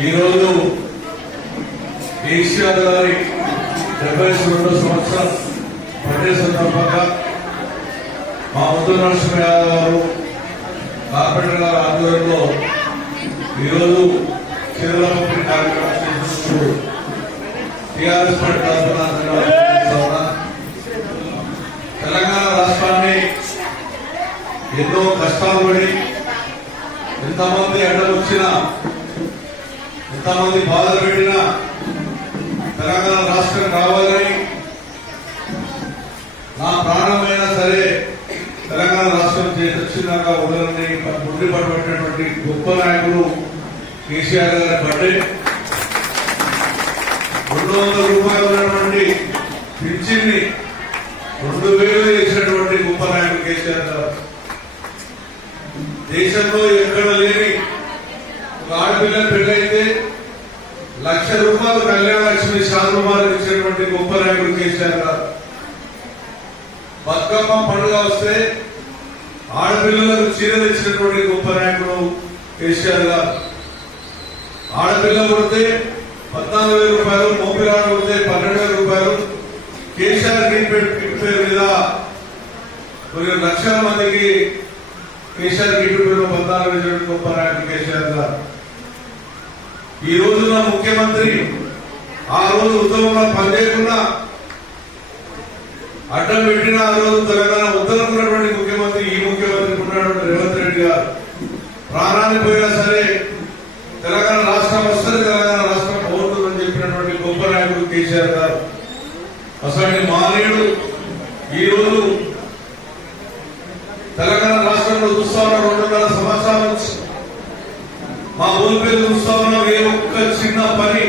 ఈరోజు కేసీఆర్ గారి డెబ్బై రెండో సంవత్సరం బర్త్డే సందర్భంగా మా ముద్దు నరసింహ యాదవ్ గారు కార్పొరేటర్ గారి ఆధ్వర్యంలో ఈరోజు చీరలపల్లి కార్యక్రమం చేసినందుకు టీఆర్ఎస్ పార్టీ తరఫున తెలంగాణ రాష్ట్రాన్ని ఎన్నో కష్టాలు పడి ఎంతమంది అడ్డం వచ్చినా ఎంతమంది బాధలు పెట్టినా తెలంగాణ రాష్ట్రం కావాలని నా ప్రాణమైనా సరే తెలంగాణ రాష్ట్రం చేసొచ్చిందాక ఉండదని ముందు పడబెట్టినటువంటి గొప్ప నాయకులు కేసీఆర్ గారి బర్త్డే రెండు వందల రూపాయలు ఉన్నటువంటి పింఛన్ని రెండు వేలు చేసినటువంటి గొప్ప నాయకులు కేసీఆర్ గారు. దేశంలో ఎక్కడ లేని ఆడపిల్ల పెళ్ళైతే లక్ష రూపాయలు కళ్యాణ లక్ష్మి శాంతకుమార్ ఇచ్చినటువంటి గొప్ప నాయకుడు కేసీఆర్ గారు. బతుకమ్మ పండుగ వస్తే ఆడపిల్లలకు చీరలు ఇచ్చినటువంటి గొప్ప నాయకుడు కేసీఆర్ గారు. ఆడపిల్ల కొడితే పద్నాలుగు వేల రూపాయలు మోపిరాడు కొడితే పన్నెండు వేల రూపాయలు. కేసీఆర్ కిట్ కిట్ పేరు మీద కొన్ని లక్షల మందికి కేసీఆర్ కిట్ పేరు పద్నాలుగు వేల గొప్ప నాయకుడు కేసీఆర్ గారు. ఈ రోజున ముఖ్యమంత్రి ఆ రోజు ఉద్యమంలో పనిచేయకుండా అడ్డం పెట్టిన ఆ రోజు తెలంగాణ ఉత్తరకున్నటువంటి ముఖ్యమంత్రి ఈ ముఖ్యమంత్రి ఉన్నటువంటి రేవంత్ రెడ్డి గారు. ప్రాణాన్ని పోయినా సరే తెలంగాణ రాష్ట్రం వస్తుంది తెలంగాణ రాష్ట్రం పోతుందని చెప్పినటువంటి గొప్ప నాయకుడు కేసీఆర్ గారు. అసలు మానేయుడు ఈ రోజు తెలంగాణ రాష్ట్రంలో చూస్తా ఉన్న రెండున్నర సంవత్సరాల నుంచి మా ఊరి పేరు చూస్తా ఉన్నాం ఏ ఒక్క చిన్న పని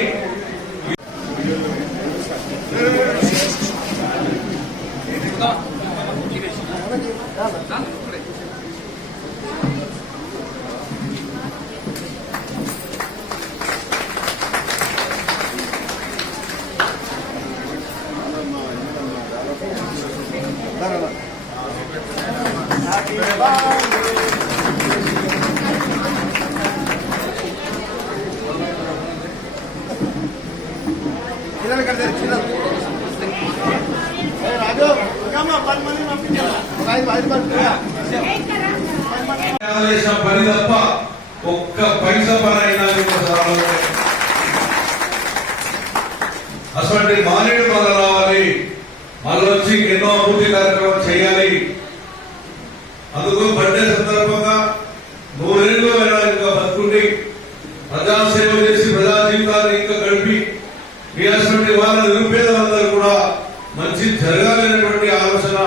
Happy birthday. చేసిన పని తప్ప ఒక్క పైసా పని అయినా మీకు రావాలి. అటువంటి మానేడు మళ్ళీ రావాలి మళ్ళీ వచ్చి ఎన్నో అభివృద్ధి కార్యక్రమం చేయాలి అందుకు బర్త్డే సందర్భంగా అటువంటి నిరుపేదలందరూ కూడా మంచి జరగాలనేటువంటి ఆలోచన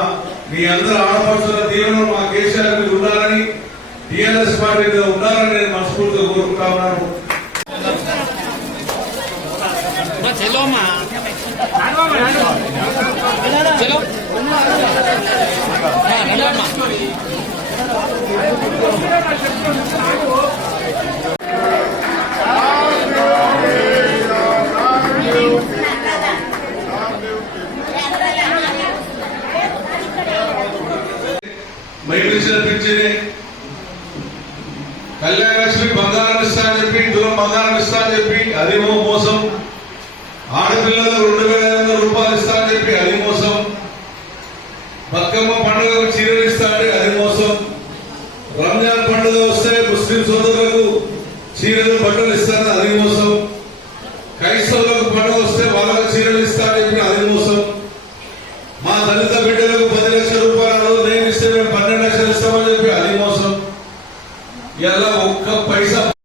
మీ అందరు ఆడపడుతున్న దీవెన మా కేసీఆర్ మీద ఉండాలని టీఆర్ఎస్ పార్టీ మీద ఉండాలని నేను మనస్ఫూర్తిగా కోరుకుంటా ఉన్నాను. చలో మైకులు ఇచ్చిన పిచ్చిని. కళ్యాణ లక్ష్మి బంగారం ఇస్తా అని చెప్పి తులం బంగారం ఇస్తా అని చెప్పి అదేమో మోసం. ఆడపిల్లలకు రెండు వేల ఐదు వందల రూపాయలు ఇస్తా అని చెప్పి అది మోసం. బతుకమ్మ పండుగ చీరలు ఇస్తా అంటే అది మోసం. రంజాన్ పండుగ వస్తే ముస్లిం సోదరులకు చీరలు బట్టలు ఇస్తారని అది మోసం. క్రైస్తవులకు పండుగ వస్తే వాళ్ళకు చీరలు ఇస్తా నేను ఇస్తే మేము